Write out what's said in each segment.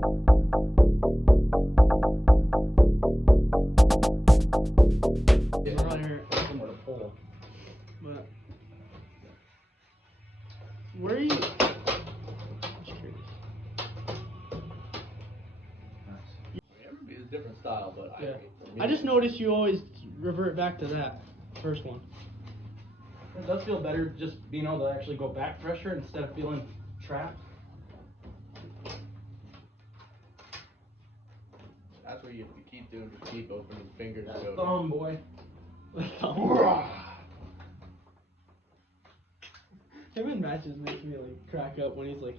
But where are you? Everybody has a different style, but Yeah. I just noticed you always revert back to that first one. It does feel better just being able to actually go back pressure instead of feeling trapped. That's what you have to keep doing, just keep opening fingers. That thumb, boy. Him in matches makes me like crack up when he's like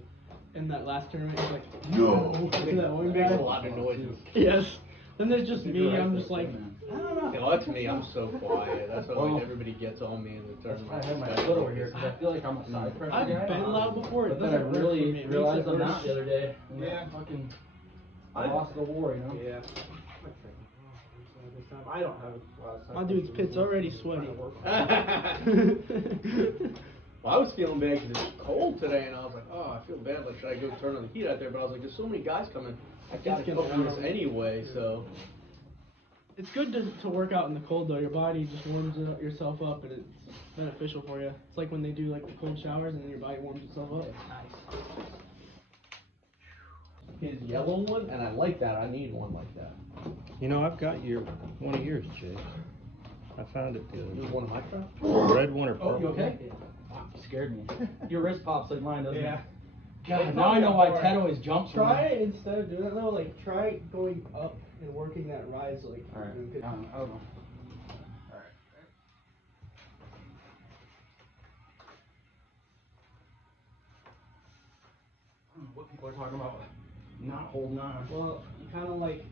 in that last tournament. He's like, no. That one guy. Makes a lot of noises. Yes. Then there's just me. I'm just like, I don't know. No, that's me. I'm so quiet. That's why like everybody gets on me in the tournament. I have my foot over here because I feel like I'm a side pressure guy. I've been loud before. But then I really realized I'm not the other day. Yeah. I lost the war, you know. Yeah. I don't have it. My dude's pit's already sweaty. Well, I was feeling bad because it's cold today, and I was like, oh, I feel bad. Like, should I go turn on the heat out there? But I was like, there's so many guys coming. I gotta cover this anyway, so. It's good to work out in the cold though. Your body just warms yourself up, and it's beneficial for you. It's like when they do like the cold showers, and then your body warms itself up. Nice. His yellow one, and I like that. I need one like that. You know, I've got one of yours, Jay. I found it the other day. This is one of my crap? Red one or purple? Oh, you okay? You scared me. Your wrist pops like mine, doesn't Yeah. it? God, now I know why Ted always jumps. Try it instead of doing that though. Like try going up and working that rise. Like. All right. I don't know. All right. What people are talking about not holding on. Well, you kind of like.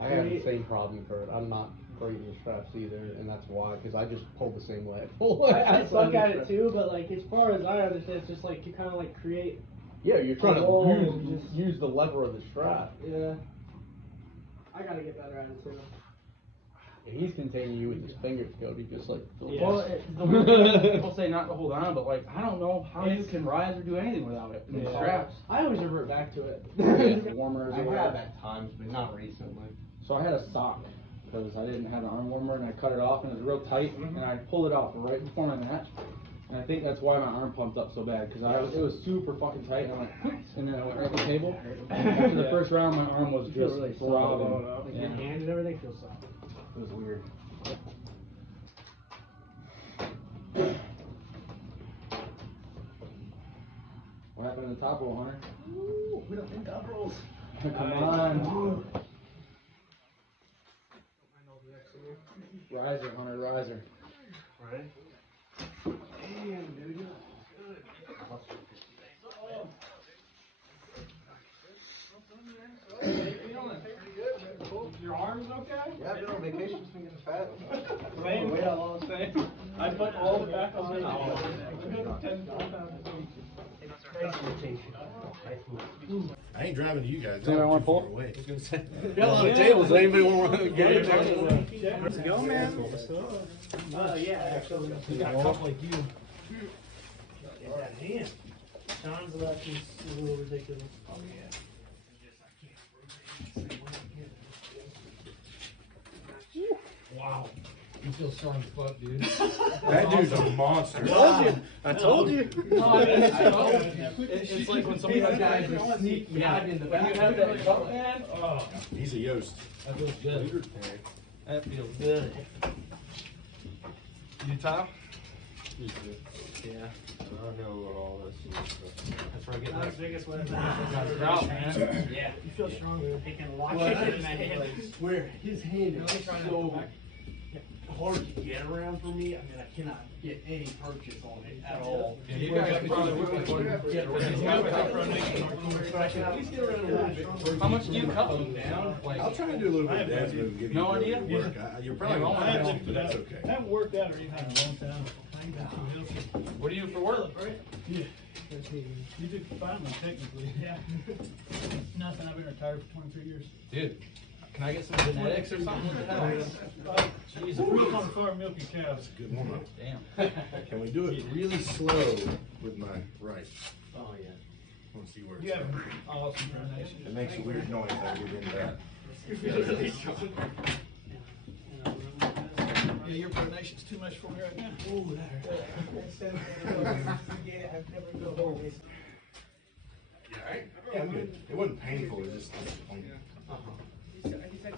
I have the same problem, Kurt. I'm not great with straps either, and that's why, because I just pull the same way. I suck at it too, but like as far as I understand, it's just like you kind of like create. Yeah, you're trying Oh, to use the lever of the strap. Yeah. I gotta get better at it too. He's containing you with his fingers, Cody, just like. Yeah. Well, people say not to hold on, but like I don't know how you can rise or do anything without it. Yeah. Straps. I always revert back to it. Yeah. Warmers. I have at times, but not recently. So I had a sock because I didn't have an arm warmer, and I cut it off, and it was real tight, and I pulled it off right before my match. And I think that's why my arm pumped up so bad, because it was super fucking tight, and I went, and then I went right to the table. And after the first round, my arm was just throbbing. Like your hand and everything feels soft. It was weird. What happened in the top roll, Hunter? Ooh, we don't need top rolls. Come on. Riser, Hunter, riser. Right? Damn, dude, you look good. Your arms okay? Yeah, I've been on vacation, just been getting fat. Same. We got all the same. I put all the back on the I ain't driving to you guys. Does anyone want to pull? Away. Got a lot of tables. Anybody want to get in? Let's go, man. Yeah, actually. We got a couple like you. That hand. John's left is a little ridiculous. Oh, yeah. Wow. You feel strong as fuck, dude. That dude's a monster. I told you. No, I mean, it's like when somebody has guys that sneak behind in the back. When you have that cup hand, Oh, he's a Yost. that feels good. That feels good. You, Tom? Yeah. I know all this stuff. That's where I get Not that. as big as what Got it out, man. Yeah. You feel stronger. Taking a lot of Well, shit in that hand. I swear, his hand is so hard to get around for me. I mean, I cannot get any purchase on it at all. Yeah, you guys probably Get around. How much do you cut? I'll try and do a little bit of dad's move and give you No a little idea? work. You're probably wrong, but that's okay. I haven't worked out or anything in a long time. What do you do for work? Yeah. You did fine, technically. Yeah. Nothing, I've been retired for 23 years. Dude, can I get some genetics or something? Jeez, if we look on the farm milking cows. Good warm up. Damn. Can we do it really slow with my right? Oh, yeah. want to see where it's You have going. awesome pronation. It makes a weird noise. I get into that. Yeah, your pronation's too much for me right now. Ooh, that hurt. Yeah, it wasn't painful. It was just disappointing. He said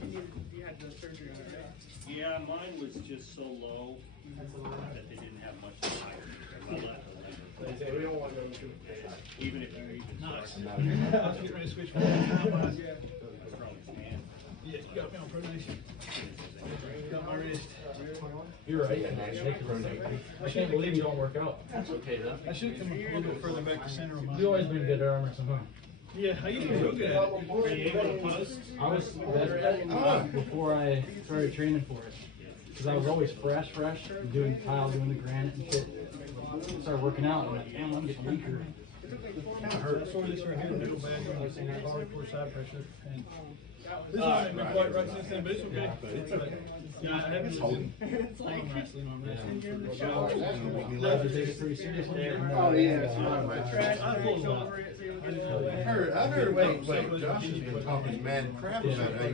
you had the surgery on it, right? Yeah, mine was just so low that they didn't have much to hide. My left leg. We don't want to go too Even if you even Nice. start I was getting ready to switch from one time. from his hand. Yeah, you got me on pronation. Got my wrist. You're right. I can't believe you don't work out. That's okay though. I should come a little bit further back to center of my. You've always been good at arm wrestling, huh? Yeah, I used to feel good at it. Are you able to post? I was before I started training for it, because I was always fresh, doing the tile, doing the granite and shit. Started working out, and I'm like, damn, I'm getting weaker. Kind of hurt. Sore this right here, middle bad, hardcore side pressure. And this hasn't been quite right since then, but it's okay. It's yeah, I haven't arm wrestling on wrestling. Love to take it pretty seriously. Oh, yeah. I pulled a lot. I've heard wait, Josh has been talking mad crap about how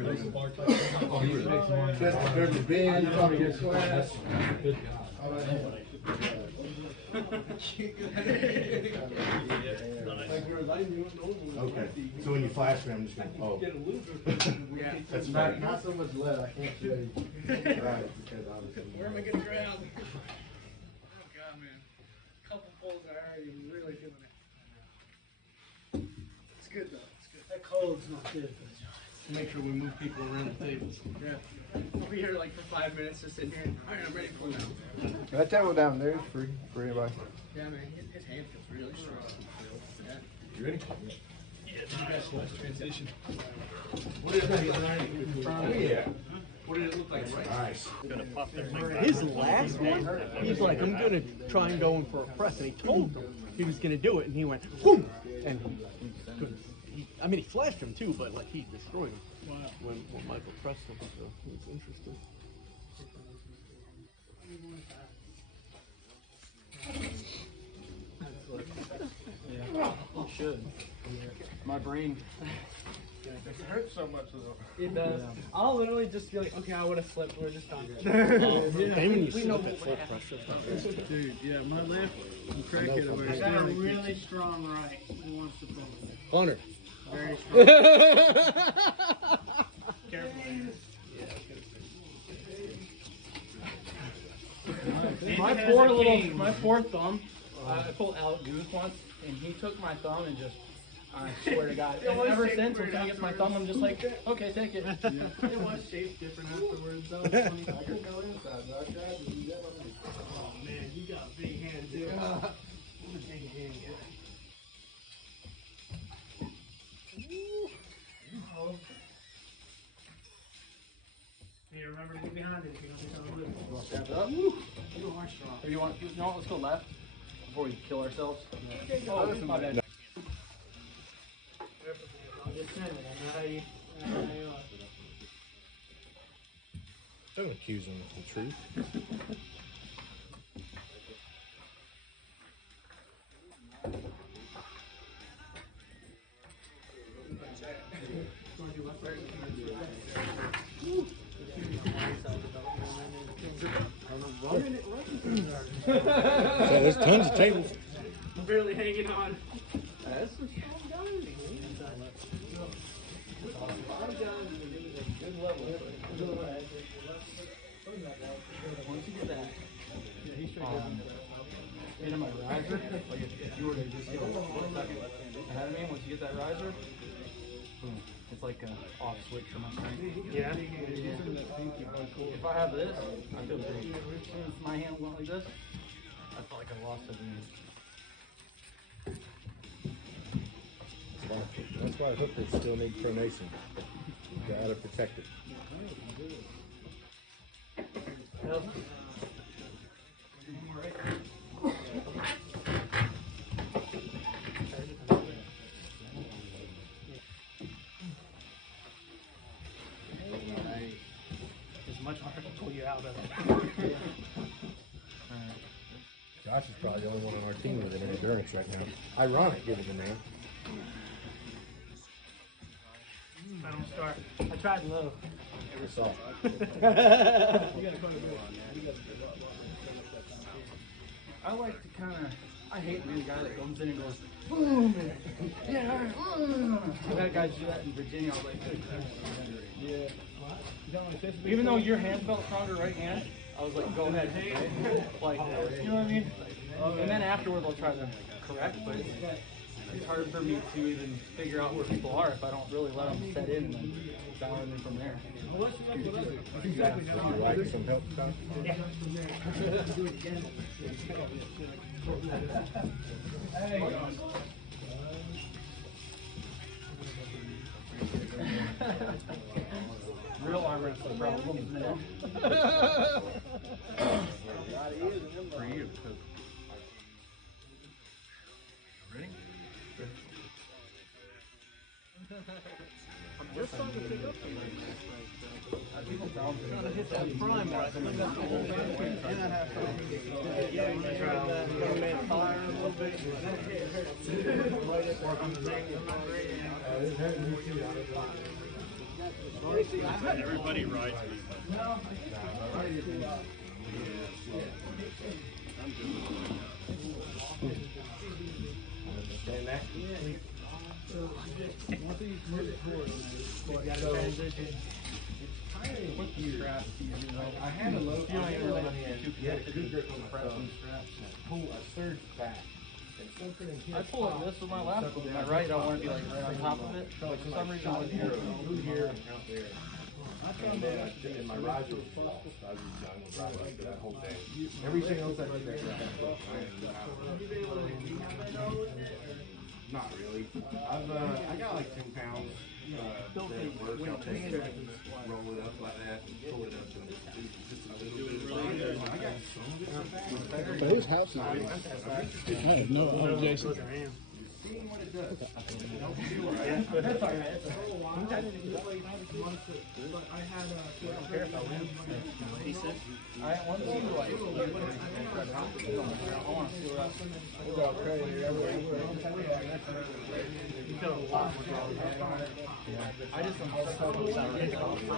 you were just there to bend, talking your class. Good Okay, so when you flash me, I'm just gonna, oh. That's right. Not so much lead. I can't show you. Right, because obviously. Where am I gonna grab? Oh god, man. Couple pulls and I already really feeling it. It's good though. It's good. That cold's not good for the joint. Make sure we move people around the tables. Yeah. I'll be here like for 5 minutes just sitting here. Alright, I'm ready for now. That table down there is free for anybody. Yeah, man. His hand feels really strong. Yeah. You ready? Nice transition. What did it look like? Oh, yeah. What did it look like? Right. Nice. Gonna pop their finger. His last one, he's like, I'm gonna try and go in for a press, and he told him he was gonna do it, and he went, boom, and he couldn't. I mean, he flashed him too, but like he destroyed him. Wow. When Michael pressed him, so it's interesting. Yeah, you should. My brain. It hurts so much though. It does. I'll literally just be like, okay, I would have slipped. We're just done. When you slip at full pressure. Dude, yeah, my left crackhead over I there. got a really strong right. Who wants to pull it? Hunter. Very strong. Careful. My poor thumb. I pulled Alec Goose once, and he took my thumb and just. I swear to God. And ever since, when someone gets my thumb, I'm just like, okay, take it. It was shaped different afterwards. That was funny. Oh man, you got a big hand too. Big hand. Hey, remember to get behind it if you don't think I'll lose. Step up. You are strong. Or you want? Let's go left before we kill ourselves. Oh, my bad. I'm just saying, I know how you are. Don't accuse him of the truth. So there's tons of tables. I'm barely hanging on. Once you get that, into my riser, like if you were to just get a split second ahead of me, once you get that riser, boom, it's like an off switch for my strength. Yeah. If I have this, I feel great. As soon as my hand went like this, I felt like I lost everything. That's why hookers still need pronation. You gotta protect it. It's much harder to pull you out of it. Josh is probably the only one on our team with an endurance right now. Ironic, given the name. I don't start. I tried low. I like to kind of, I hate being the guy that comes in and goes, boom, and, yeah, all right, I had guys do that in Virginia. I was like, yeah. Even though your hand felt stronger right hand, I was like, go ahead. Like, you know what I mean? And then afterward, I'll try to correct, but it's hard for me to even figure out where people are if I don't really let them set in and then dial in from there. Would you like some help, Scott? Yeah. Real arm wrestling problems, man. For you. Ready? I'm just starting to pick up some people trying to hit that prime right. And I have to fire a little bit. Everybody rides me. Stand back. I had a low. You don't even really have good grip on the press and straps. Pull a surge back. I pull like this with my left, but with my right, I want to be like right on top of it. But for some reason, with here, Move here and out there. And then and my riser was lost. I was done with riser for that whole day. Everything else I did there, not really. I got like 10 pounds. That work. I'll take it, roll it up like that, pull it up, and just a little bit. I got some of it. But his house is big. I have no idea, Jason. Seeing what it does. That's all right. But I had a. he said, I want to see like, I want to see what I just am so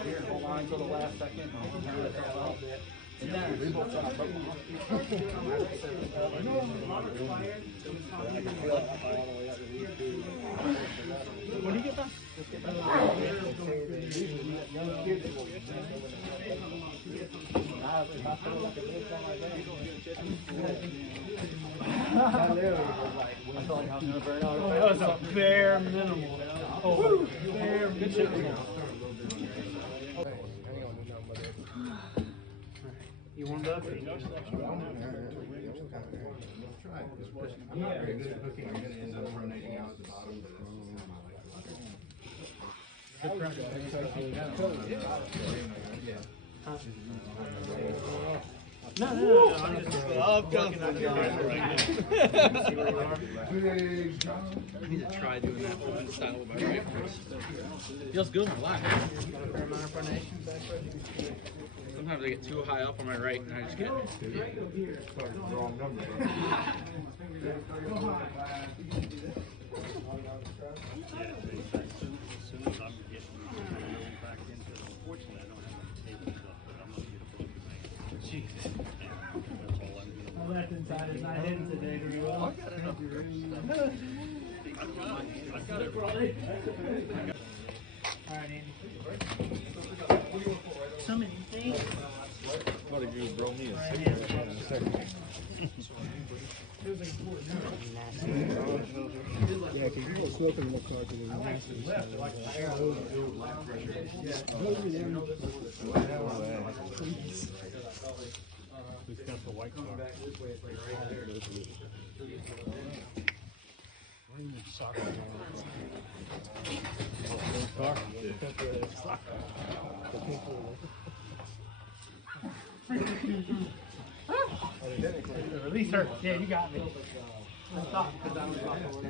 here, hold on until the last second. And then we both got when do you get done? I felt like I was gonna burn out. That was a bare minimal. Oh, bare Good shit. You warmed up? I'm not very good at cooking. I'm going to end up rotating out at the bottom. No. I'm just walking out the door right now. See where you are. I need to try doing that open style with my right first. Feels good with left. Got a fair amount of pronation back right. Sometimes I get too high up on my right and I just get Wrong number. Yeah, as soon as I'm getting back into it, unfortunately, I don't have my table stuff, but I'm gonna get a book and make it. Jesus. That's all I'm doing. All that's inside is not hidden today, Greenville. I've got it. All right, Andy. So many things. What if you brought me a Right cigarette hand. in a second? Yeah, because you were smoking in the car to the He's got the white car. Release her. Yeah, you got me. I stopped because I was off the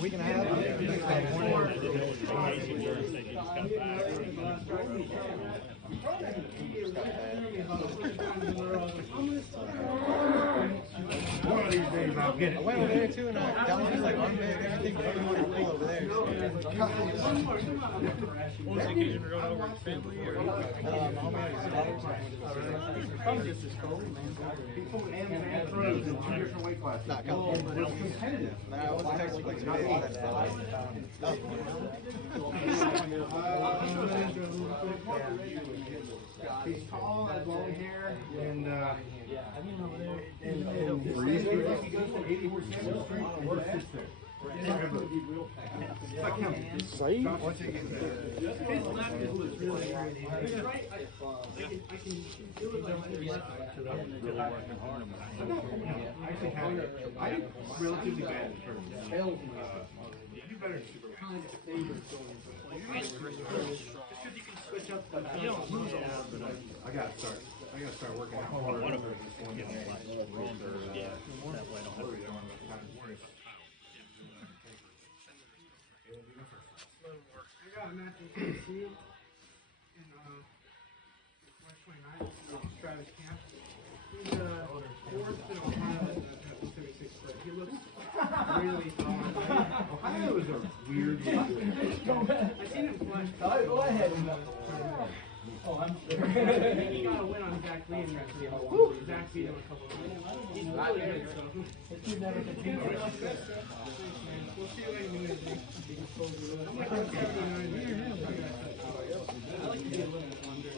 We can have One of these days I'll get it. I went over there too and I downloaded like arm bag and everything, but I didn't want to What was the occasion for going over with family? Or? I'm just as cold, man. And pros in 2 different weight classes. Not counting. Well, it's competitive. I was texting like He's tall, has long hair, and Breeze. he goes from 80% of the street and he sits there. Forever. It's like him. Once you get there. His left is what's really hard. His right, I can do it like I actually had it. I did relatively bad in terms. You do better in super. kind of favors going for just because you can switch up the You don't lose a lot, but I gotta start working out. One of them is getting a lot stronger. Yeah. That way I don't have to. I got a match in Tennessee in March 29th. Travis Camp. He's fourth in Ohio at 76 foot. He looks really tall. Ohio is a weird. I seen him flash. Go ahead. Oh, I'm He got a win on Zach Lee in that season. Zach beat him a couple of times. He's really good, so. This dude never competed. We'll see what I can do. I'm like 79 here. I like to be a little bit under.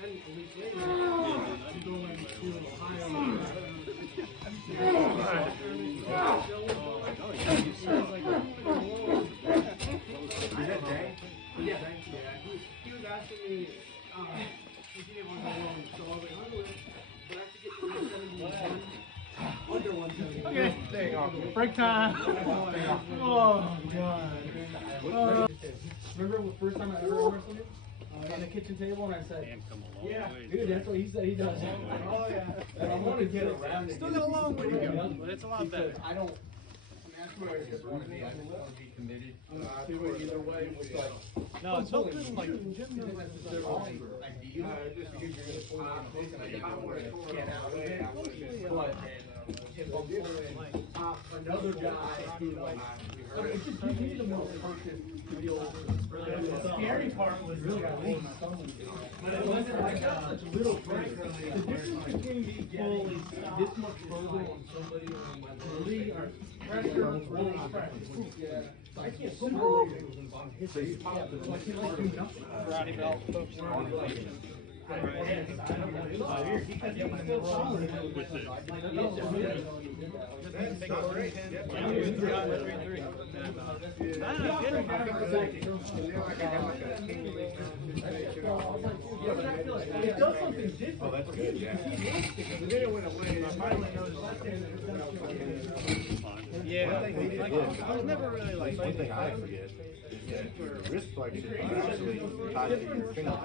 Then a week later, I'm going to Ohio. Is that Day? Yeah. He was asking me, he didn't want to go along, so I was like, I'll do it. But I have to get to 171, under 171. okay, there you go. Break time. Oh, God. Remember the first time I ever wrestled him? On the kitchen table, and I said, And come a long yeah, way. dude, that's what he said he does. Oh, yeah. And I want to get around it. Still got a long way to go, but it's a lot better. I don't, that's where I just want to be. I don't be committed to it either way. It was like, No, it's something like idea. Just because you're going to put on this, and I don't want to get out of it. But if I'm pulling another guy who, like, it's just you need a more focused feel. The scary part was really but it wasn't like such a little break. The difference between me getting this much further on somebody really or pressure or pressure. I can't swallow it. So you pop it like you like do nothing. karate belt, focusing on the Because he was still solid. That's not great. It does something different. Oh, that's good, yeah. Then it went away. I finally noticed Yeah, I was never really like. One thing I forget is that your wrist flexion is actually tied to your finger.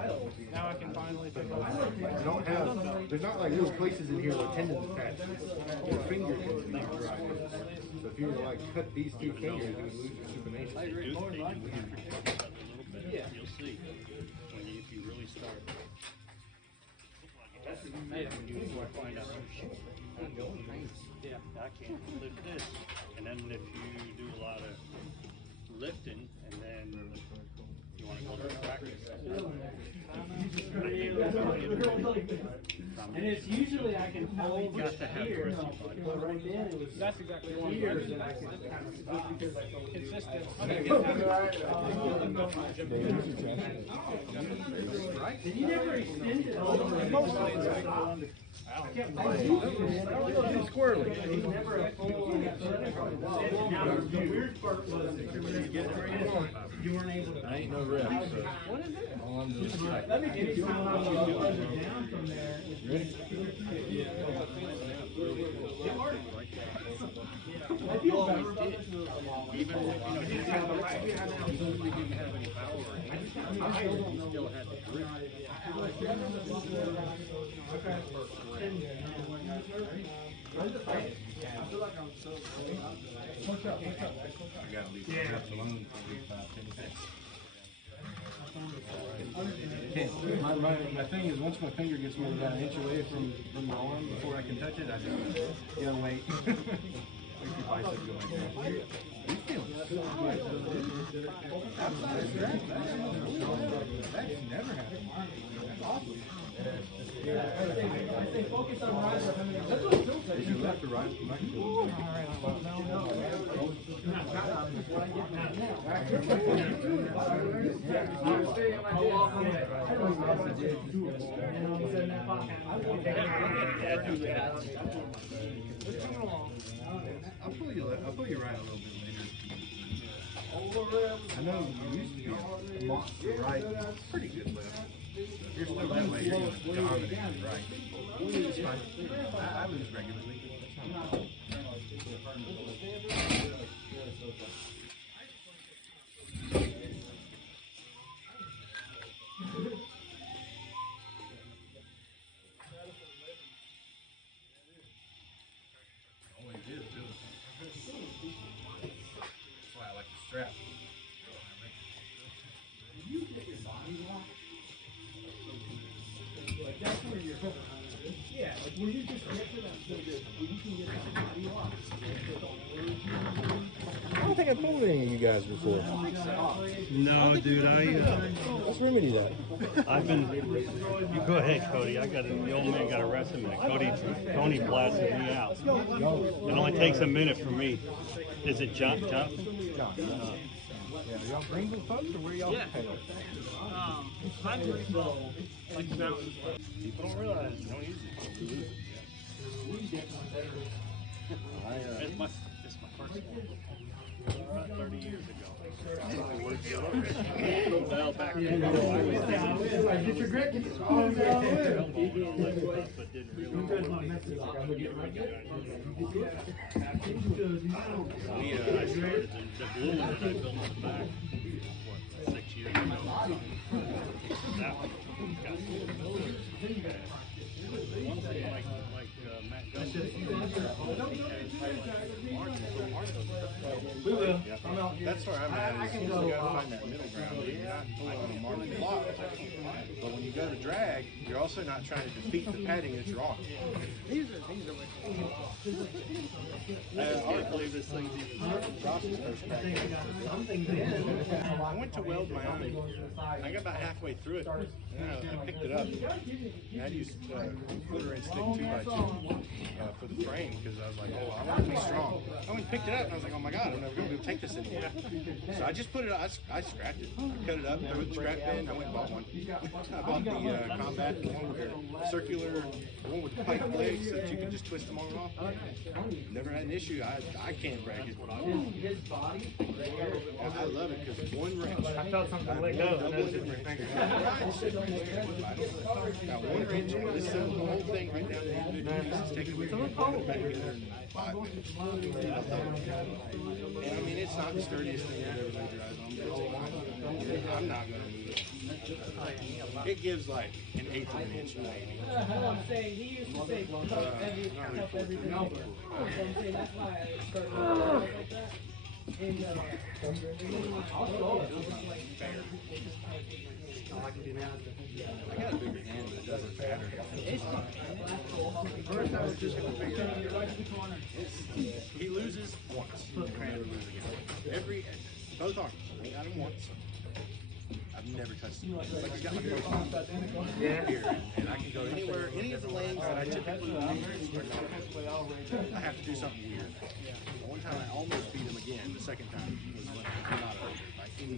Now I can finally pick up. You don't have, there's not like little places in here with tendons attached. Your finger can be dry. So if you were to like cut these two fingers, you would lose your supination. They do a little bit. You'll see when if you really start. That's when you find out. Yeah, I can't lift this, and then if you do a lot of lifting, and then you want to go to practice. And it's usually I can hold Got to have here, pressure. but right then it was That's exactly what years and I can kind of stop because I felt consistent. I'm gonna get that. Did you never extend it? Mostly it's like, It's squirrely. He's never a full. Now the weird part was you weren't able to. I ain't no rep, so. What is it? Let me get you down from there. Ready? I feel better. Even if you didn't have any power, I still had the grip. I gotta leave the reps alone for 10 minutes. My thing is, once my finger gets more than about an inch away from my arm before I can touch it, I just gotta wait. Make your bicep go like that. You feel That's never happened. That's awesome. I say focus on riser. That's what Phil said. Is your left or right? I'll pull you right a little bit later. I know you used to be a monster right, pretty good left. You're still that way, you're going to dominate right. It's fine. I lose regularly. Always is, too. That's why I like the strap. Yeah, like when you just get to that, so good. When you can get that body lock. I don't think I pulled any of you guys before. No, dude, Let's remedy that. I've been, you go ahead, Cody. The old man got arrested, man. Tony blasted me out. It only takes a minute for me. Is it John? Yeah, y'all Greenville folks or where y'all from? I'm Greenville, like the mountains. People don't realize you don't use it. It's my first one. About 30 years ago. Fell back in. Get your grip. But didn't realize. I started the balloon that I built on the back, 6 years ago. That one got one thing like Matt Gunn. We will. That's where I'm at. Is you gotta find that middle ground. You're not pulling on a marble block, but when you go to drag, you're also not trying to defeat the padding that you're on. I can't believe this thing's even Ross's first padding. I went to weld my own. I got about halfway through it, and I picked it up. And I used quarter-inch thick 2x2 for the frame because I was like, oh, I want to be strong. I went and picked it up, and I was like, oh my god, I'm never going to be able to take this anymore. So I just put it, I scrapped it. I cut it up, threw it in the scrap bin, I went and bought one. I bought the Combat, the one with the circular, the one with the pipe legs so that you can just twist them on and off. Never had an issue. I can't brag it. I love it because one wrench. I felt something let go. Got one wrench, this the whole thing right down to the individual pieces, take it with you, put it back together in 5 minutes. And I mean, it's not the sturdiest thing I've ever laid your eyes on, but I'm not going to move it. It gives like an eighth of an inch maybe. I'm saying, he used to say, tough every number. So I'm saying, that's why I started like that. And, I got a bigger hand, but it doesn't matter. First, I was just going to figure it out. He loses once. Never lose again. Both arms. I got him once. I've never touched him. Like he's got my profile here, and I can go anywhere, any of the lanes that I typically use. I have to do something weird. One time I almost beat him again. The second time was when I'm not over by any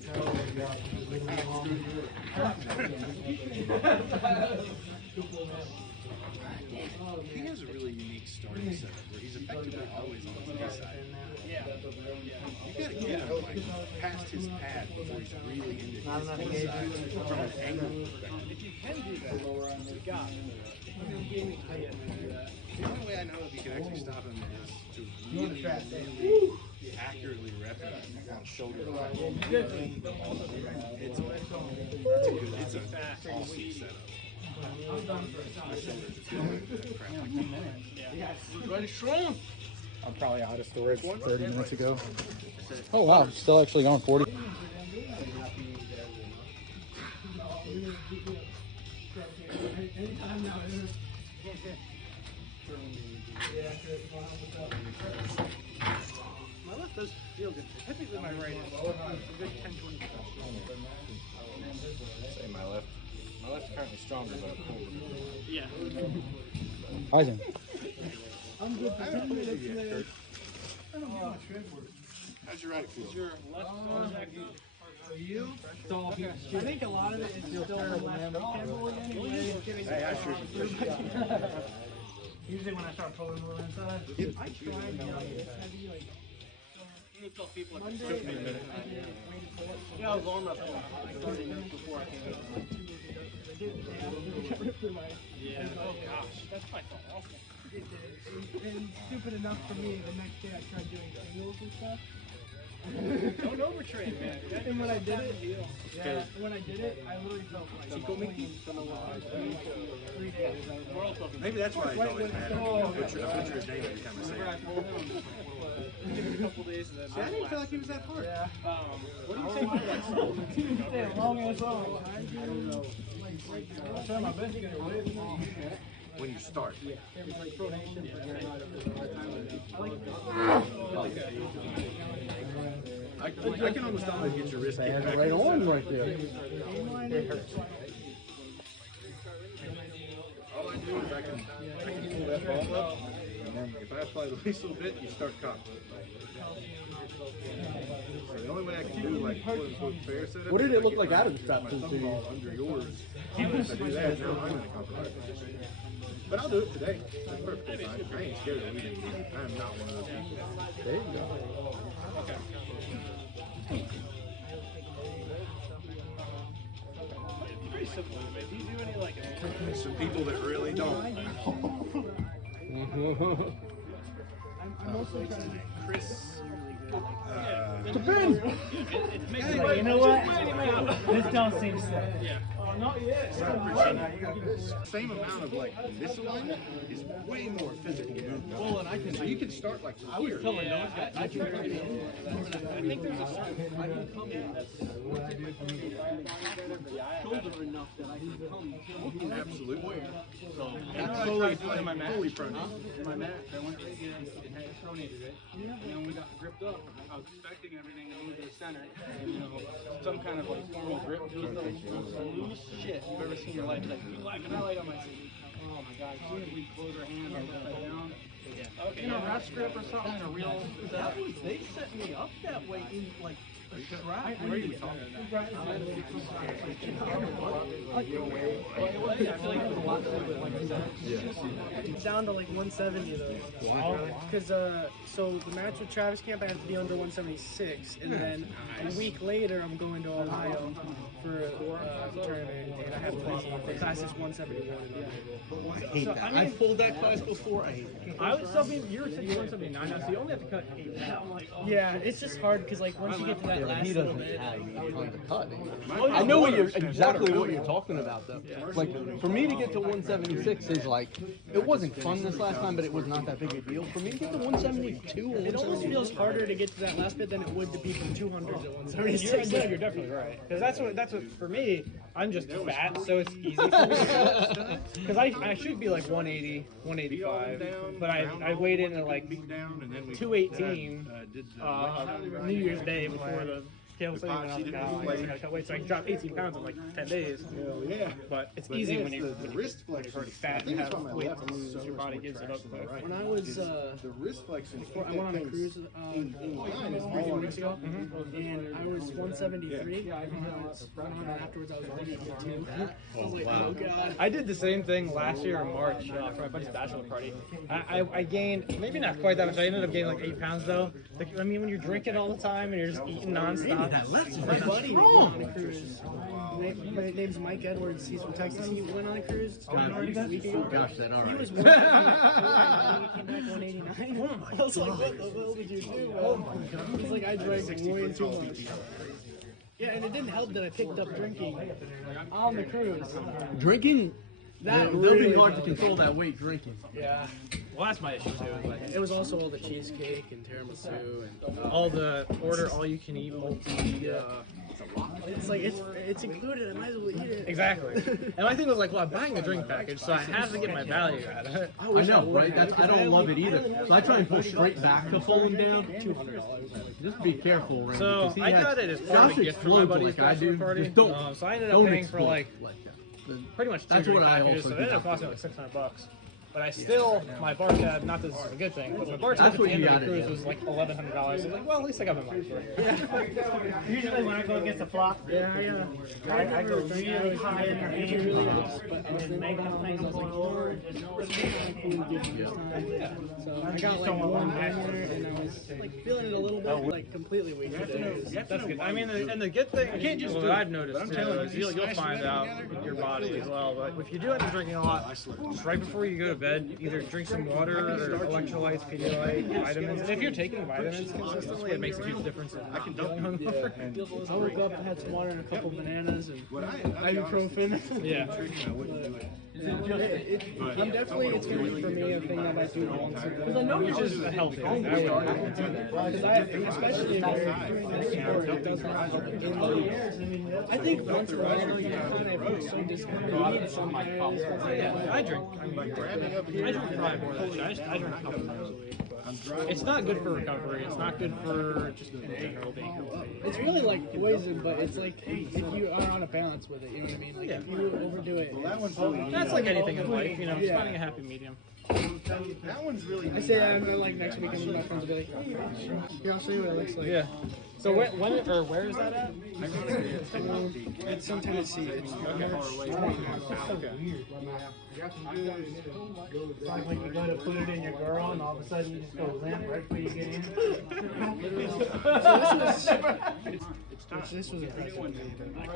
He has a really unique starting setup where he's effectively always on the knee side. You gotta get him like past his pad before he's really into his knee side from an angle perspective. If you can do that, you got it. The only way I know if you can actually stop him is to really, really accurately rep him on shoulder. It's an awesome setup. Ready, strong. I'm probably out of storage 30 minutes ago. Oh wow, still actually going 40. My left does feel good. Typically my right is a good 10-20%. Say my left's currently stronger, but Yeah. Eisen. I'm good for 10 minutes and then how's your right feel? Your left contact. For you, I think a lot of it is still from last Campbell anyway. Hey, I sure Usually when I start pulling a little inside. I tried to it's heavy, like Monday. Yeah, I was arm wrestling 30 minutes before I came in. Yeah. Oh gosh, that's probably awful. And stupid enough for me, the next day I tried doing singles and stuff. Don't overtrain, man. And when I did it, when I did it, I literally felt like three days. Maybe that's why he's always mad at me. I butcher his name every time I say it. Give it a couple days and then. See, I didn't feel like he was that hard. Yeah. What do you think of that song? Tuesday, long ass song. I don't know. I try my best to get it away from When you start. I can almost always get your wrist kicked back. Right on right there. All I do is I can pull that ball up, and then if I apply the least little bit, you start cocking. So the only way I can do like quote unquote fair setup. What did is it I look get like my- out of the strap my too, thumb too? ball under yours. If I do that, now I'm in a compromised position. But I'll do it today. That's perfectly fine. I ain't scared of losing. I am not one of those people. There you go. It's pretty simple. Do you do any like? There's some people that really don't. I'm also trying to Chris. Depends. It makes like, you know what? This don't seem sick. Yeah. Oh, not yet. Same amount of like misalignment is way more physical movement. Well, and I can. So you can start like I was here. telling those guys, I can come in. I think there's a certain. I can come in that's shoulder enough that I can come to. Absolutely. So That's Fully fully, my match. fully prone. My match, I went right again and had pronated it. And then we got gripped up. I was expecting everything to move to the center. And, you know, some kind of like formal grip. It was the most loose shit you've ever seen in your life. Like, you like an highlight on my seat. Oh my god, as soon as we close our hands and upside down. Okay. In a rest grip or something, a real. that was, they set me up that way in like a strap. Where are you talking? Down to like 170 though. Because so the match with Travis Camp, I have to be under 176, and then a week later I'm going to Ohio for the tournament, and I have to be the class is 171. I hate that. I pulled that class before. I hate it. I was subbing. You were saying 179 now, so you only have to cut 8 pounds. Yeah, it's just hard because like once you get to that last He little doesn't bit. have any time to cut. I know what you're exactly what you're talking about though. Like for me to get to 176 is like it wasn't fun this last time, but it was not that big a deal. For me to get to 172 and It almost 170, feels harder to get to that last bit than it would to be from 200 to 176. You're definitely right. Because that's what for me. I'm just fat, so it's easy for me. Because I should be like 180, 185, but I weighed in at like 218 New Year's Day before the scale thing, and I was like, oh, I gotta cut weight, so I dropped 18 pounds in like 10 days. Yeah. But it's easy when you're the wrist flexion. already fat and have weight to lose. Your body gives it up quick. When I was the wrist flexion. I went on a cruise a few weeks ago, and I was 173. And afterwards, I was 182. I was like, oh god. I did the same thing last year in March for my buddy's bachelor party. I gained, maybe not quite that much, I ended up gaining like 8 pounds though. Like, I mean, when you're drinking all the time and you're just eating nonstop. My buddy went on a cruise. My name's Mike Edwards. He's from Texas. He went on a cruise a week ago. Gosh, that all He right. was 189. He came back 189. I was like, what the hell did you do? Oh my god. He's like, I drank way too much. Yeah, and it didn't help that I picked up drinking on the cruise. drinking That would be hard to control that weight drinking. Yeah. Well, that's my issue too. Like, it was also all the cheesecake and tiramisu and all the all you can eat multi. It's like it's included. I might as well eat it. Exactly. And my thing was like, well, I'm buying a drink package, so I have to get my value out of it. I know, right? I don't love it either. So I try and go straight back to pulling down. Just be careful, Randy. So I got it as part of a gift for my buddy's bachelor party. Just don't. So I ended up paying for explode like pretty much that's two what drink I packages, also so it do. ended up costing like $600. But I still, my bar tab, not that this is a good thing, but my bar tab at the end of the cruise was like $1,100. I was like, well, at least I got my money's worth. Yeah. Usually when I go against the flop, I go really high in there. And just make them things lower. So I got like one hammer, and I was like feeling it a little bit, like completely wasted. That's good. I mean, and the good thing, what I've noticed too, is you'll find out with your body as well. But if you do end up drinking a lot, just right before you go to bed, either drink some water or electrolytes, Pedialyte, vitamins. And if you're taking vitamins consistently, it makes a huge difference in not feeling hungover. I woke up, had some water and a couple bananas and ibuprofen. Yeah. I'm definitely, it's going to be for me a thing that I do once a Because I know you're just a healthy. Because especially in sport, it does not help in I think once in a while you kind of feel so discounted. You need sometimes. Yeah, I drink. I drink probably more than that. I drink a couple times a week. But it's not good for recovery. It's not good for just in general being healthy. It's really like poison, but it's like if you are on a balance with it, you know what I mean? Like if you overdo it, That's like anything in life, you know, just finding a happy medium. That one's really. I say I'm like next week, and my friends will be like, hey, here, I'll show you what it looks like. Yeah. So where is that at? It's in Tennessee. It's Okay. It's like when you go to put it in your girl and all of a sudden you just go limp right before you get in. This was impressive.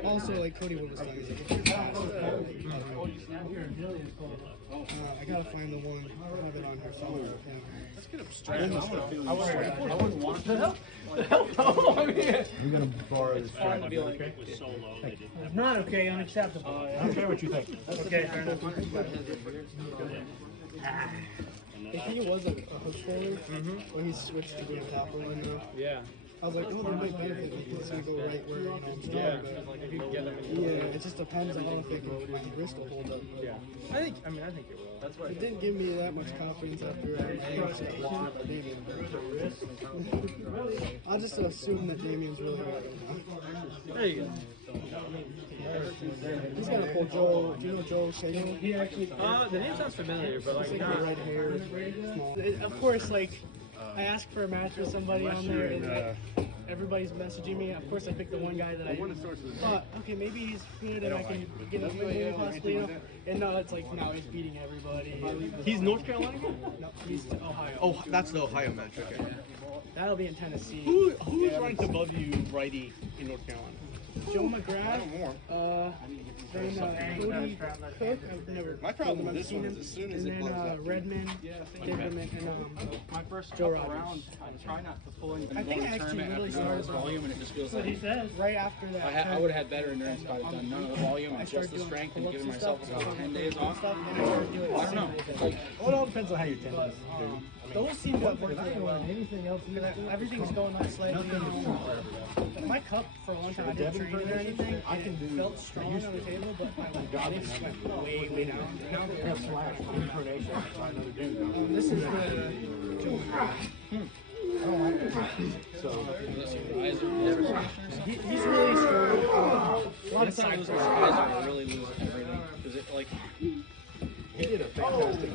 Also, like Cody was telling me, I gotta find the one. I have it on her phone. Let's get abstract. We're gonna borrow this. It was so low they didn't have. Not okay, unacceptable. I don't care what you think. Okay, fair enough. I think it was a hook roller when he switched to being top rolling though. Yeah. I was like, oh, there might benefit because it's gonna go right where it's Yeah. going. Like if you can get them. Yeah, it just depends on how thick the Bristol hold up. Yeah. I think it will. That's why. It didn't give me that much confidence after Damien. I'll just assume that Damien's really good. There you go. He's gonna pull Joel. Do you know Joel Shagan? He actually. The name sounds familiar, but like He's like not. the red hair, small. Of course, like I asked for a match with somebody on there, and like, everybody's messaging me. Of course, I picked the one guy that I thought, okay, maybe he's good and I can get him in possibly, you know. And no, it's like now he's beating everybody. He's North Carolina? No, he's Ohio. Oh, that's the Ohio match. Okay. That'll be in Tennessee. Who's ranked above you, righty, in North Carolina? Joe McGrath. Then Cody Cook. I've never. My problem with I've this seen one him. is as soon as and it blows then up. Redmond, Timberman, and My first Joe couple Rogers. rounds, I try not to pull anything I think going I in the actually tournament really after doing this started volume, and it just feels That's what he like says. right after that. I would have had better endurance if I had done none of the volume and just the strength and given myself about 10 days off. I don't know. It's like, Well, it all depends on how your tendons do. Those seem to have worked really well. Anything else? Everything's going up slightly. My cup for a long time, I didn't train it or anything. I felt strong on the table, but my body just went way down. This is the. He's really strong. A lot of times. really losing everything. Because it, like, He did a fantastic.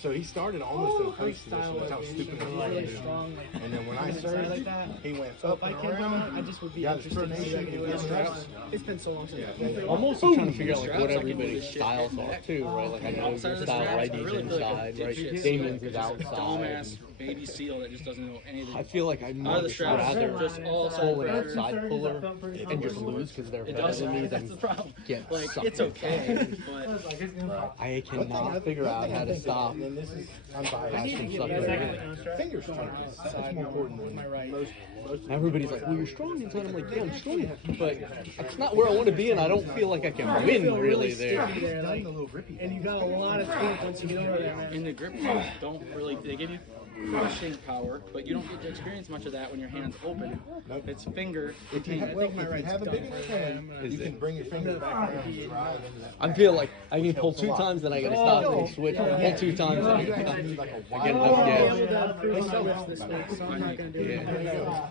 So he started almost in a face position. That's how stupid I was. Really strong. And then when I Like served, that. he went So up if I and can do around. it, I just would be Got his interested to see pronation, like, he got straps. it's been so long since I played. I'm also trying to figure out like what everybody's styles are too, right? Like I know your style righty's inside, right? Damien's is outside. baby seal that just doesn't know anything. I feel like I'd Out of the much straps, rather just all pull an side outside puller and just lose because they're It better does. than me That's the than problem. get Like, sucked it's okay, but I cannot figure out how to stop guys from sucking in. Finger strength. That's more important than most. Everybody's like, well, you're strong inside. I'm like, yeah, I'm strong, but that's not where I want to be, and I don't feel like I can win really there. And you got a lot of strength once you get over there, man. in the grip shots don't really, they give you crushing power, but you don't get to experience much of that when your hand's open. It's finger. If you have a big enough hand, you can bring your finger back around and drive into that. I feel like I can pull 2 times, then I gotta stop and switch. Pull 2 times, then I get enough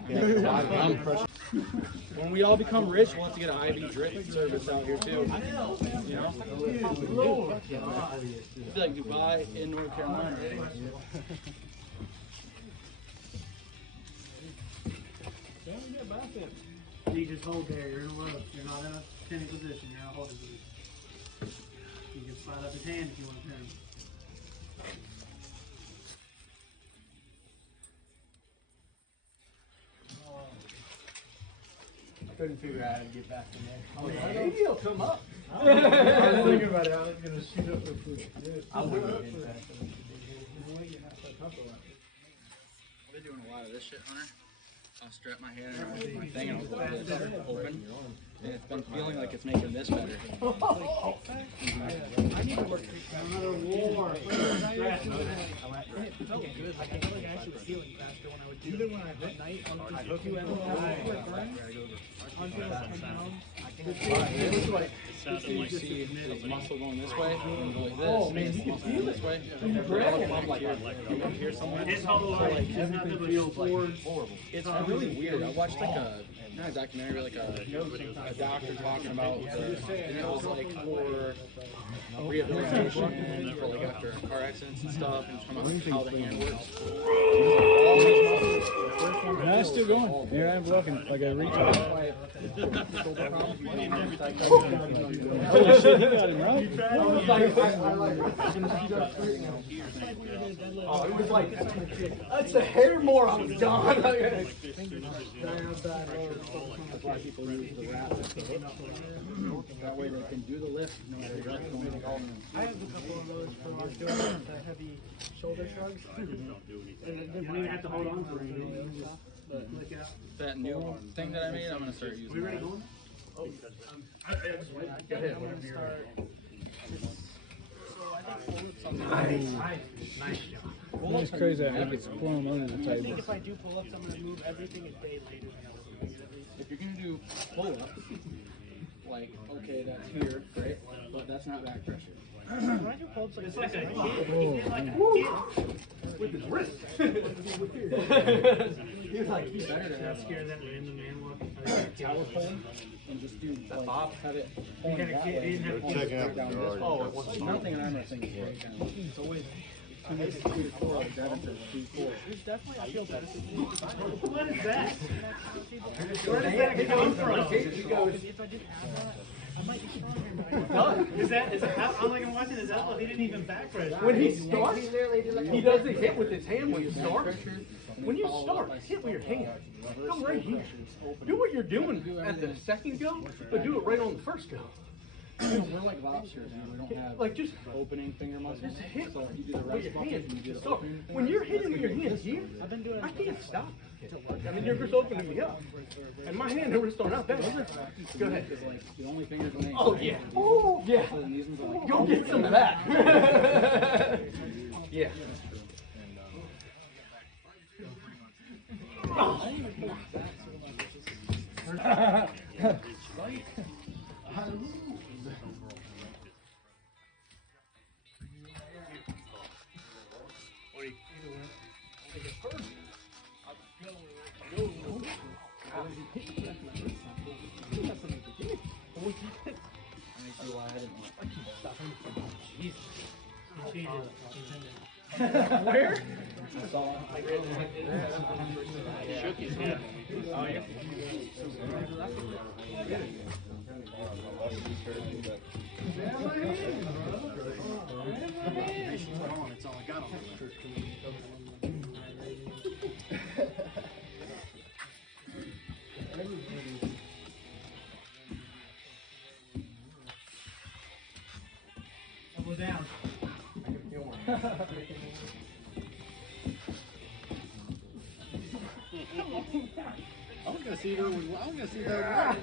gas. When we all become rich, we'll have to get an IV drip service out here too. You know? It'd be like Dubai in North Carolina. You just hold there, you're in a low. You're not in a pinning position, you're in a holding position. You can slide up his hand if you want to pin him. I couldn't figure out how to get back in there. Maybe he'll come up. I was thinking about it. I was gonna shoot up with this. I wouldn't have been back. They're doing a lot of this shit, Hunter. I'll strap my hand around my thing and I'll put this open. And it's been feeling like it's making this better. I need to work Another war. it felt good. Like I felt like I actually was healing faster when I would do it. Even when I at night on the you and You see the muscle going this way, and go like this. Oh, man, you can feel this way. His whole life, he's nothing but forward. It's really weird. I watched like not a documentary, like a doctor talking about, and it was like for rehabilitation, for like after car accidents and stuff, and talking about how the hand works. No, it's still going. Here I am walking like a retard. Holy shit, he got him right. Oh, it was like, that's a hair more, I'm done. That's why people use the wrap. That way they can do the lift no matter what's going on. I have a couple of those for doing the heavy shoulder shrugs. And You don't even have to hold on to it. You just flick out. That new thing that I made, I'm gonna start using. We ready going? Go ahead, whenever you're ready. It's crazy. I think it's plumb under the I think table. if I do pull-ups, I'm going to move everything a day later than I was. If you're gonna do pull-up, like, okay, that's here, right? But that's not back pressure. When I do pull-ups, It's like a kid. He did like a kid. With his wrist. He was like, It's better to have Scare that random man walking. tower pulling and just do like, have it pulling kinda that kid, way. he didn't have Pulling Checking out straight down the this garage. way. Nothing in arm wrestling is straight down. It's always 2 to 4, like Devin says, 2-4. there's definitely, I feel better. What is that? Where does that come from? If I did have that, I might be stronger. Is that, I'm like, I'm watching his elbow, he didn't even back press. when he starts, he doesn't hit with his hand when you start. When you start, hit with your hand. Go right here. Do what you're doing at the second go, but do it right on the first go. We're like lobsters, man. We don't have Like just opening finger muscles. Just hit So if you do the with rest your muscles, hand. you do the Start. opening When you're hitting with your hand here, I can't stop. I mean, you're just opening me up. And my hand and wrist are not bad. Go ahead. Because like the only fingers when they Oh, yeah. Oh, yeah. So then these ones are like, Go get some of that. Yeah. Where? Shook his head. Oh, yeah. Elbow down. I was gonna see there was. I was gonna see that. I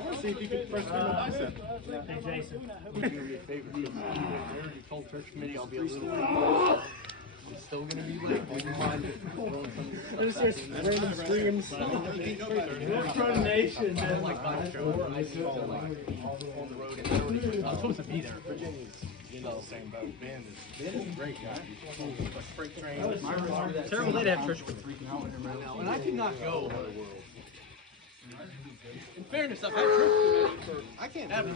want to see if you could press on the bicep. Hey, Jason. Do me a favor. You told church committee I'll be a little bit closer. I'm still gonna be late. Do you mind throwing some? I just start random screaming stuff. Coordination. I'm like by the door. I sit on like on the road. I'm supposed to be there. Virginia's. You know, same boat. Ben is a great guy. Like freight train. Terrible day to have church. And I could not go. In fairness, I've had church committee for I can't have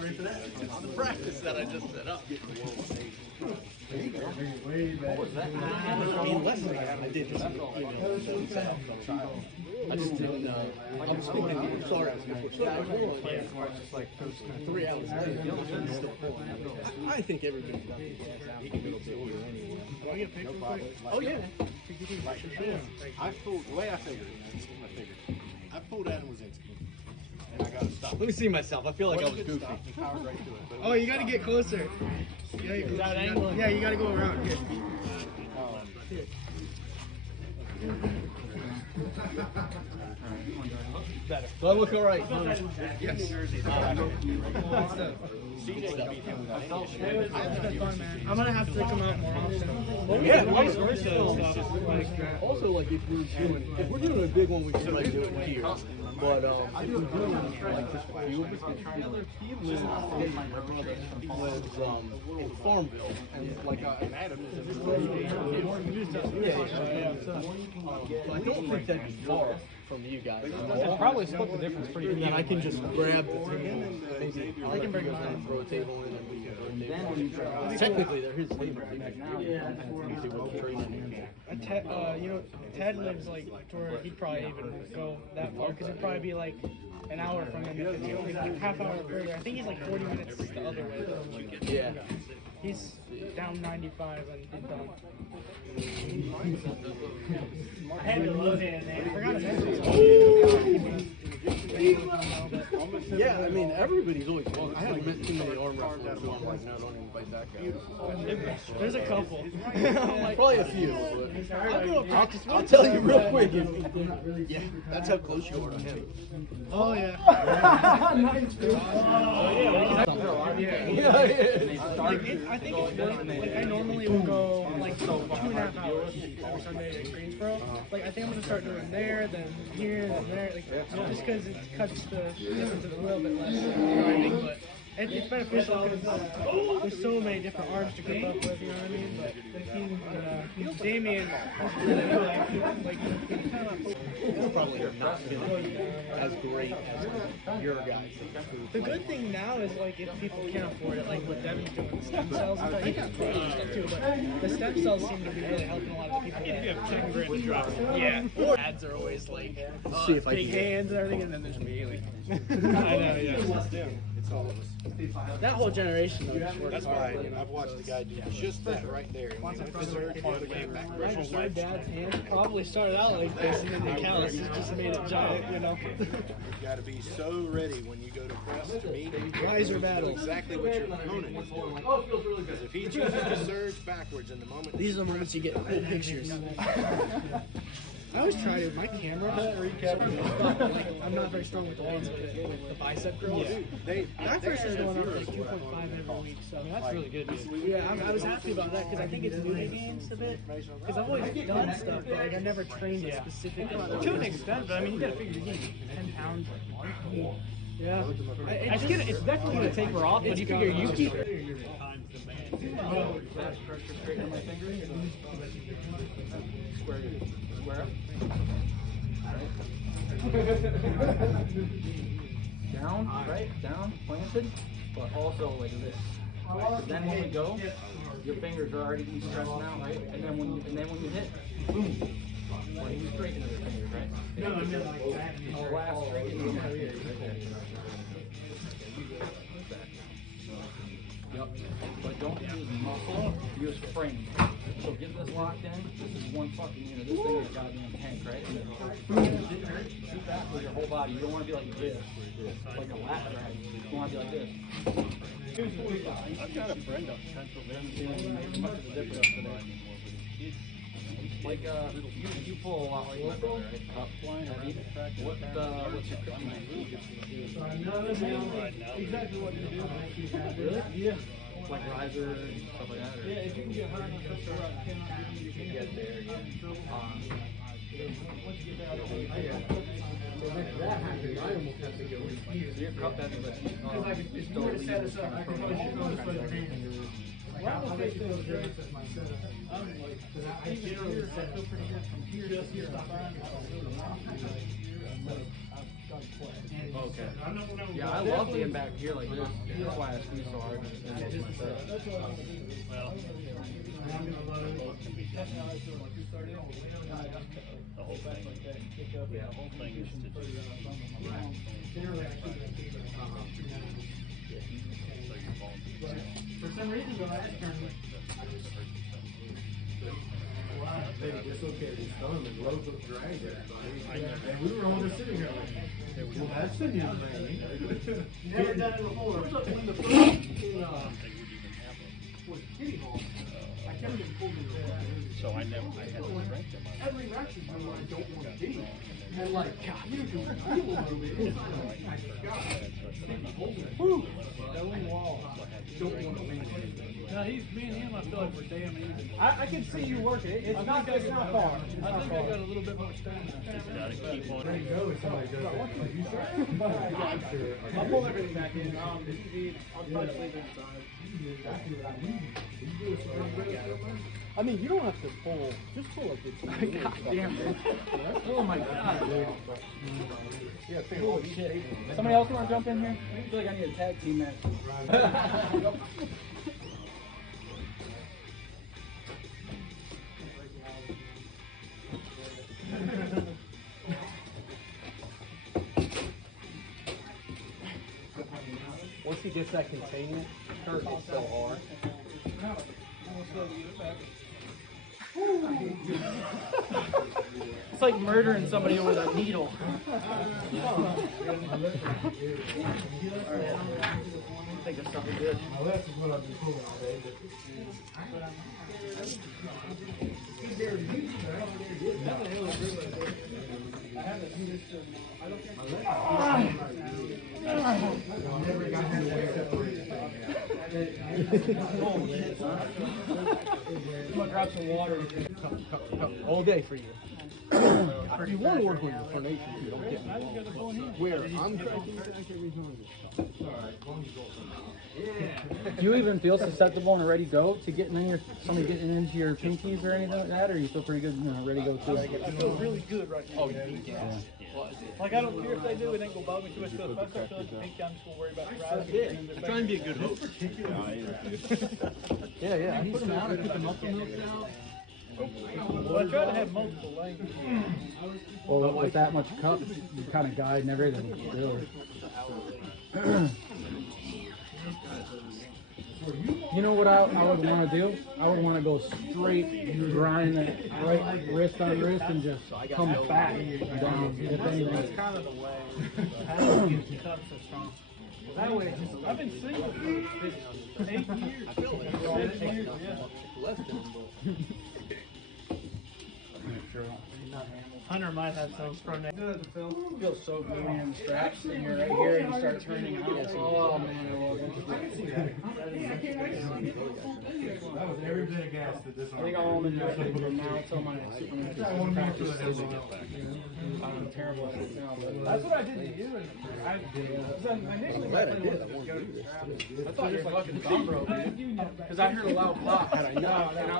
the practice that I just set up. I mean, Wesley, I did just, I just didn't, I was speaking to Florida before just like 3 hours later, I think everybody's got these ass out. He can go to order anyway. Do I get a picture quick? Oh, yeah. I pulled, the way I figured, I pulled out and was instant. And I got to stop. Let me see myself. I feel like I was goofy. Powered right to it. But Oh, you gotta get closer. Yeah, you gotta go around here. Better. Do I look all right? Yes. I'm gonna have to come out more often. Well, yeah, vice versa. Also, like if we're doing a big one, we should like do it here. But if we're doing like just a few of us get together, my brother was in Farmville, and like Adam is in I don't think that'd be far from you guys. Probably split the difference pretty And good. then I can just grab the table. Maybe I can bring mine, throw a table in, and we can rotate. Technically, they're his table. Usually with the training. Ted lives like to where he'd probably even go that far because it'd probably be like an hour from him. If it's only like half hour further. I think he's like 40 minutes the other way. Yeah. He's down 95 and done. I had to load in there. I forgot to mention Yeah, I mean, everybody's always welcome. I haven't met too many arm wrestlers who I'm like, no, don't invite that guy. There's a couple. Probably a few. I'll tell you real quick. Yeah, that's how close you are to him. Oh, yeah. I think it's good. Like, I normally will go like 2.5 hours every Sunday to Greensboro. Like, I think I'm going to start doing there, then here, then there. Like, just because it cuts the distance a little bit less driving, but it's beneficial because there's so many different arms to keep up with, you know what I mean? But Damien, like, It's probably not feeling as great as your guys. the good thing now is like if people can't afford it, like what Devin's doing, stem cells and stuff. He got pretty stuff too, but the stem cells seem to be really helping a lot of the people. If you have 10 grand to drop, Yeah. Ads are always like See if I big can get hands and everything, and then there's me. Like, I know, yeah. it's all of us. that whole generation though just works That's hard. why I've watched the guy do just that right there. And when he went to surgery, the other guy back My dad's hands probably started out like this, and then the calluses just made it giant, you know. You've got to be so ready when you go to press to meet Wiser know battle. exactly what your opponent is doing. Because if he chooses to surge backwards in the moment, These are the moments you get cool pictures. I always try to with my camera. I'm not very strong with the weights with the bicep curls. Back press is going up like 2.5 every week, so That's really good. yeah, I was happy about that because I think it's new to games a bit. Because I've always done stuff, but like I never trained it specifically. To an extent, but I mean, you gotta figure you're getting 10 pounds. Yeah, It's definitely gonna taper off, but you figure you keep. Down, right? Down, planted, but also like this. Right? So then when you go, your fingers are already stretched out, right? And then when you hit, boom. Well, you straighten your fingers, right? No, I'm not like that. Blast straight into my fingers, right there. Yep. But don't use muscle, use frame. So get this locked in. This is one fucking unit. This thing is a goddamn tank, right? And then shoot that with your whole body. You don't want to be like this, like a lap drag. You want to be like this. I've got a friend up Central You make much of a difference today. Like you pull a lot like my brother, right? Cup flying around the track. What's your cup? Exactly what you do. Really? Yeah. Like riser and stuff like that? Or? Yeah, if you can get high enough pressure where I cannot You can get there, yeah. once you get out of the So if that happens, I almost have to go in here. So your cup hasn't been because I could, if you were to set us up, I could probably shoot on this with your hand. Like, I don't think those rates as my setup. I'm like, because I generally set up pretty good from here to here. I find it's really long. Okay. Yeah, I love being back here like this. That's why I squeeze so hard. That's what I'm Well, both can be done. The whole thing. Yeah, the whole thing is to just. generally I keep it. So your bones. For some reason, the last tournament, It's okay, these thumbs and loads of drag everybody. And we were all just sitting here like, well, that's the new thing. never done it before. When the first was Kitty Hawk, I kept getting pulled into the water. So I had to strength in my. Every race is one I don't want to be. And like, God, you can feel a little bit. It's like, I forgot. Woo! That one wall. Don't want to win. No, me and him, I feel like we're damn even. I can see you working. It's not far. I think I got a little bit more stamina. Gotta keep on. There you go, if somebody does that. Are you sure? I'm sure. I'll pull everything back in. I'll probably leave it inside. I mean, you don't have to pull. Just pull like this. God damn it. Oh my god. Holy shit. Somebody else want to jump in here? I feel like I need a tag team match. Once he gets that containment, Kurt is so hard. It's like murdering somebody with a needle. I think it's something good. Well, that's what I've been pulling all day, I never got that way except for I'm gonna grab some water. All day for you. If you want to work with your formation too, don't get me wrong. Where I'm tracking, I can rejoin Do you even feel susceptible and ready to go to getting in your somebody getting into your pinkies or anything like that, or you feel pretty good, ready to go too? I feel really good right now. Oh, yeah. Like, I don't care if they do, it ain't gonna bother me too much, because if I start feeling the pink, I'm just gonna worry about the rising. I'm trying to be a good host. Yeah. I put them out. I put the muscle milks out. Well, I try to have multiple lanes. Well, with that much cup, you kind of guide and everything. Really. You know what I would want to do? I would want to go straight, grind that right wrist on wrist, and just come back down. If anything. That's kind of the way. I don't get the cup so strong. That way, it's just, I've been single for 8 years. 7 years, yeah. Hunter might have some from that. It feels so good in the straps, and you're right here, and you start turning out. Oh man, that was every bit of gas that this I think I'll only do it from now until my Superman practice. I'm terrible at it now, but That's what I did to you. I initially glad I did. I wanted to do this. I thought your fucking thumb broke, dude. Because I heard a loud pop, and I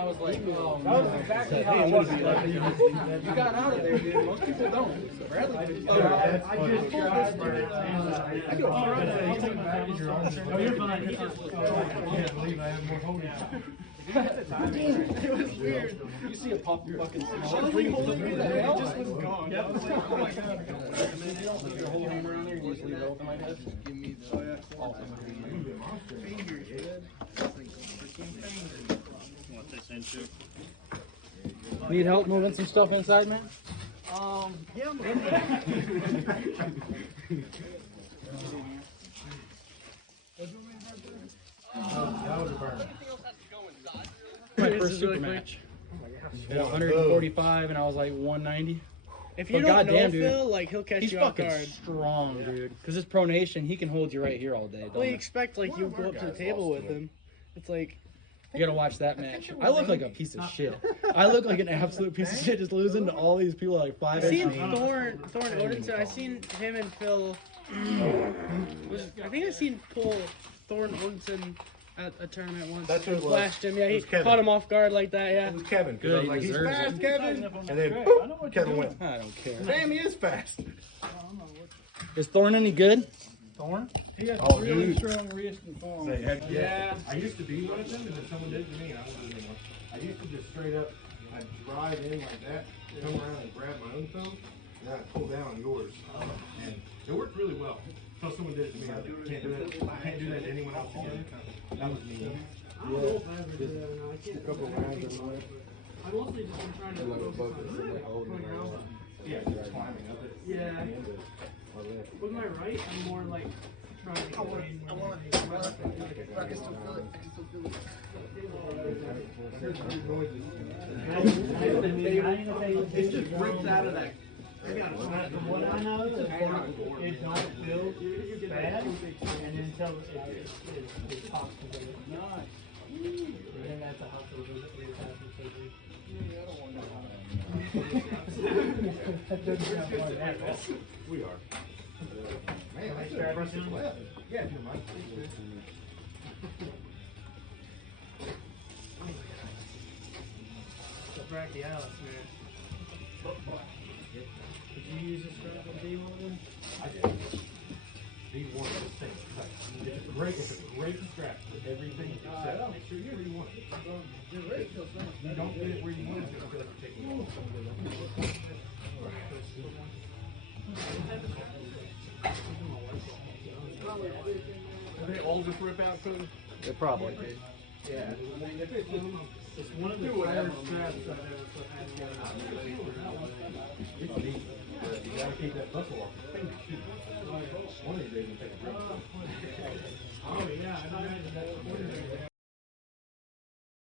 was like, oh, That was exactly how it was. you got out of there, dude. Most people don't. Bradley did. I just tried. I go alright. I'll take my time. Oh, you're fine. I can't believe I have more holding. It was weird. You see a pop fucking I was like holding it there, it just was gone. Yep. I was like, oh my god. You don't leave your whole hammer around there, you just leave it open like this? Give me the Want this into? Need help moving some stuff inside, man? Yeah, I'm My This first is super really quick. match. Yeah, 145 and I was like 190. If you But don't goddamn, know dude, Phil, like he'll catch He's you off fucking guard. strong, dude. Because his pronation, he can hold you right here all day. Well, Don't you you? expect like you go up to the table with him. It's like You gotta watch that match. I look like a piece of shit. I look like an absolute piece of shit just losing to all these people like I 5 seen inches. Thorn Odinson. I seen him and Phil. I think I seen pull Thorn Odinson at a tournament once. That's who it and was. flashed him. Yeah, It he was Kevin. caught him off guard like that. Yeah. It was Kevin. Because I Good, was he like, he's deserves fast, it. Kevin. And then, I know boop, what Kevin you're went. I don't care. Damn, he is fast. Is Thorn any good? Thorn? He has Oh, really dude. strong wrist and form. Say, heck yeah. I used to be one of them, and then someone did it to me, and I don't do it anymore. I used to just straight up, I'd drive in like that, come around and grab my own thumb, and then I'd pull down yours. And it worked really well. Until someone did it to me, I was like, can't do that. I can't do that to anyone else again. That was me. A couple rounds in there. I mostly just been trying to Like above it, so like holding it around. Yeah, just climbing up it. Yeah. With my right, I'm more like trying to. It just rips out of that. From what I know, it don't feel bad, and then until it pops to the nice. And then that's a hospital visit where you have the surgery. That doesn't sound like that. We are. Man, that's an impressive left. Yeah, if you don't mind. The brachialis, man. Did you use this for the D1 then? I did. D1 is the same. It's a great strap for everything except make sure you're D1. You don't get it where you want it to feel like you're taking it. They all just rip out too? They probably did. Yeah. It's one of the higher straps I've ever put It's deep. You gotta keep that muscle off your finger too. One of these days you'll take a break. Oh yeah, I imagine that's